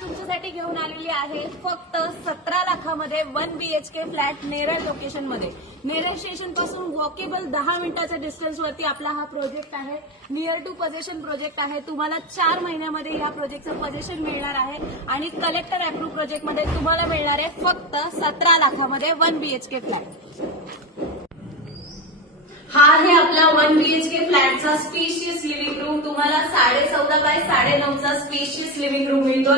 तुमच्यासाठी घेऊन आलेली आहे फक्त 17 लाखामध्ये 1 BHK फ्लॅट नेरळ लोकेशन मध्ये. नेरळ स्टेशन पासून वॉकेबल 10 मिनिटाच्या डिस्टन्स वरती आपला हा प्रोजेक्ट आहे. नियर टू पोझेशन प्रोजेक्ट आहे. तुम्हाला 4 महिन्यामध्ये या प्रोजेक्टचं पोझेशन मिळणार आहे आणि कलेक्टर अप्रूव्ह प्रोजेक्ट मध्ये तुम्हाला मिळणार आहे फक्त 17 लाखामध्ये 1 BHK फ्लॅट. हा आहे आपला 1 BHK फ्लॅटचा स्पेशियस लिव्हिंग रूम. तुम्हाला 14.5 बाय 9.5चा स्पेशियस लिव्हिंग रूम मिळतो.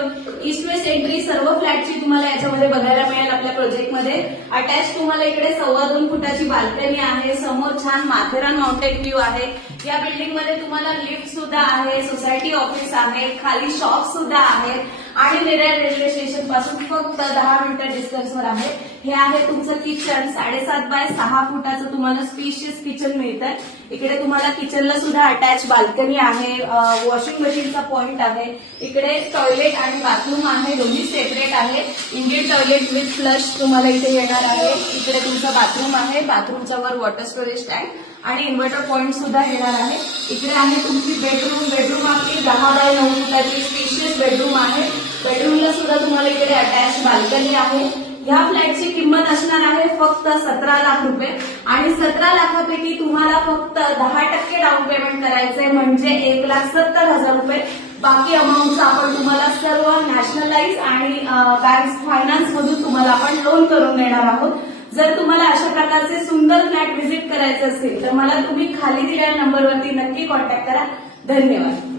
ईस्ट वेस्ट एंट्री सर्व फ्लॅटची तुम्हाला याच्यामध्ये बघायला मिळेल. आपल्या प्रोजेक्टमध्ये अटॅच तुम्हाला इकडे 2.25 फुटाची बाल्कनी आहे. समोर छान माथेरान माउंटेन व्ह्यू आहे. या बिल्डिंग मध्ये तुम्हाला लिफ्ट सुद्धा आहे, सोसायटी ऑफिस आहे, खाली शॉप सुद्धा आहे आणि नेरळ रेल्वे स्टेशन पासून फक्त 10 मिनिटं डिस्टन्सवर आहे. हे आहे तुमचं किचन. 7.5 बाय 6 फुटाचं तुम्हाला स्पेशियस किचन मिळतं. इकडे तुम्हाला किचनला सुद्धा अटॅच बाल्कनी आहे, वॉशिंग मशीनचा पॉइंट आहे. इकडे टॉयलेट आणि बाथरूम आहे, दोन्ही सेपरेट आहे. इंडियन टॉयलेट विथ फ्लश तुम्हाला इथे येणार आहे. इकडे तुमचं बाथरूम आहे, बाथरूमच्या वर वॉटर स्टोरेज टँक आणि इन्व्हर्टर पॉइंट सुद्धा येणार आहे. इकडे आहे तुमची बेडरूम. बेडरूम आपली 10 बाय 9 फुटाची स्पेशियस बेडरूम आहे. बेडरूमला सुद्धा तुम्हाला इकडे अटॅच बाल्कनी आहे. ह्या फ्लॅटची किंमत असणार आहे फक्त 17 लाख रुपये आणि 17 लाखापैकी तुम्हाला फक्त 10% डाऊन पेमेंट करायचंय म्हणजे 1,70,000 रुपये. बाकी अमाऊंटचं आपण तुम्हाला सर्व नॅशनलाइज आणि बँक फायनान्स मधून तुम्हाला आपण लोन करून देणार आहोत. जर तुम्हाला अशा प्रकारचे सुंदर फ्लॅट व्हिजिट करायचे असेल तर मला तुम्ही खाली दिलेल्या नंबरवरती नक्की कॉन्टॅक्ट करा. धन्यवाद.